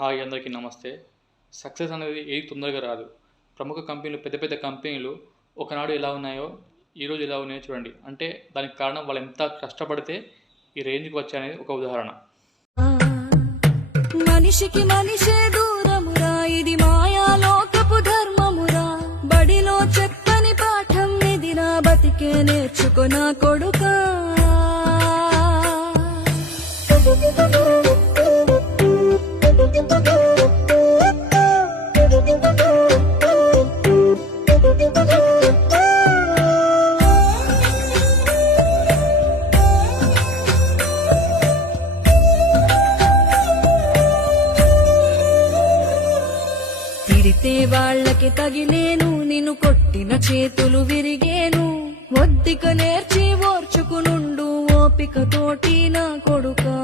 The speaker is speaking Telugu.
హాయ్ అందరికీ నమస్తే. సక్సెస్ అనేది ఏది తొందరగా రాదు. ప్రముఖ కంపెనీలు పెద్ద పెద్ద కంపెనీలు ఒకనాడు ఎలా ఉన్నాయో ఈరోజు ఎలా ఉన్నాయో చూడండి. అంటే దానికి కారణం వాళ్ళు ఎంత కష్టపడితే ఈ రేంజ్కి వచ్చాయనేది ఒక ఉదాహరణ. మనిషికి మనిషే దూరమురా, ఇది మాయాలోకపు ధర్మమురా. బడిలో చెప్పని పాఠం నిదిరా, బతికే నేర్చుకున్నా కొడుకా. తిడితే వాళ్ళకి తగిలేను, నిన్ను కొట్టిన చేతులు విరిగేను. ఒద్దిక నేర్చి ఓర్చుకునుండు ఓపిక తోటి నా కొడుకా.